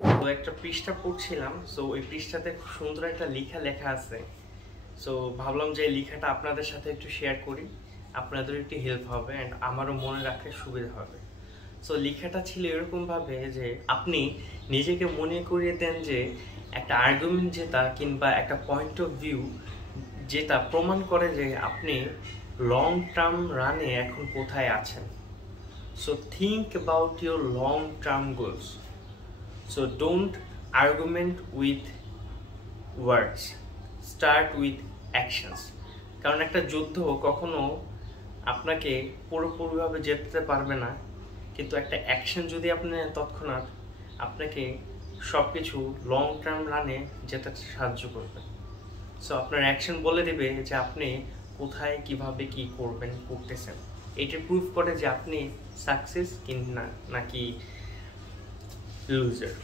তো একটা পৃষ্ঠা পড়ছিলাম, সো ওই পৃষ্ঠাতে খুব সুন্দর একটা লেখা আছে। সো ভাবলাম যে এই লেখাটা আপনাদের সাথে একটু শেয়ার করি, আপনাদের একটু হেল্প হবে অ্যান্ড আমারও মনে রাখতে সুবিধা হবে। সো লেখাটা ছিল এরকমভাবে যে আপনি নিজেকে মনে করিয়ে দেন যে একটা আর্গুমেন্ট যেটা কিংবা একটা পয়েন্ট অফ ভিউ যেটা প্রমাণ করে যে আপনি লং টার্ম রানে এখন কোথায় আছেন। So think about your long term goals. So don't argument with words, start with actions. কারণ একটা যুদ্ধ কখনো আপনাকে পুরোপুরিভাবে জিততে পারবে না, কিন্তু একটা অ্যাকশন যদি আপনি নেন তৎক্ষণাৎ আপনাকে সব কিছু লং টার্ম রানে যেতে সাহায্য করবে। সো আপনার অ্যাকশন বলে দেবে যে আপনি কোথায় কিভাবে কি করবেন করতেছেন। এটা প্রুভ করে যে আপনি সাকসেস কি না নাকি লুজার।